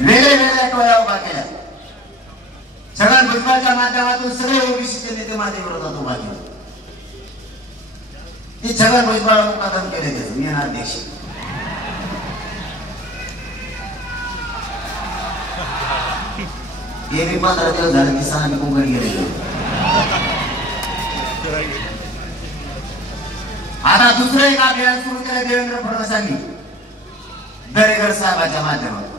वेगळे वेगळ्या टोळ्या उभा केल्या. छगन भुजबळच्या माध्यमातून सगळे ओबीसीचे नेते माझ्या विरोधात उभा केले. ते छगन भुजबळ मुकादम केले. त्याचं मी अध्यक्ष. हे मी 15 दिवस झाले दिसाना मी कोकण गेलेलो. आता दुसरं एक अभियान सुरू केलं देवेंद्र फडणवीसांनी दरेकर साहेबांच्या माध्यमातून.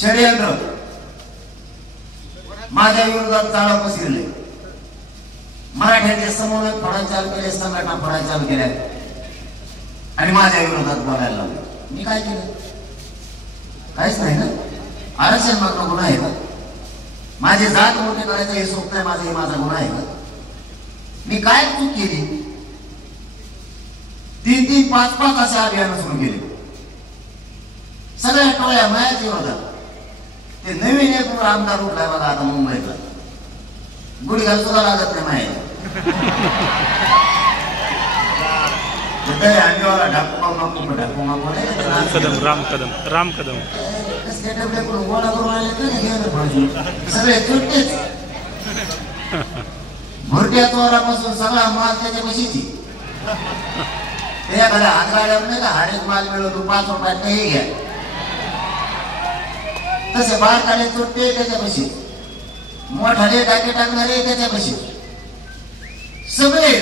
षडयंत्र माझ्या विरोधात चाळा पसरले. मराठ्यांचे समूह फोडा चालू केले, संघटना फोडा चालू केल्या आणि माझ्या विरोधात बोलायला लागले. मी काय केलं? काहीच नाही ना. आरक्षण मागणं गुन्हा आहे का? माझे जात मोठे करायचं हे सोपं आहे माझं, हे माझा गुन्हा आहे का? मी काय चूक केली? 3-3, 5-5 असे अभियान सुरू केले. सगळ्या टोळ्या माझ्याच विरोधात. ते नवीन एक आमदार उठलाय बघा आता मुंबईला. गुडघ्याला सुद्धा लागत नाही माहिती. राम कदम गोळा करून आले सगळे चुटतेच. भुरट्या चोरापासून सगळा माल त्याच्या कशीची. एखाद्या हातगाड्यावर नाही का हरेक माल मिळवतो 5 रुपयात नाही घ्या. तसे बारकाले चोरते त्याच्यापाशी, मोठाले टाके टाकणारे त्याच्यापाशी. सगळे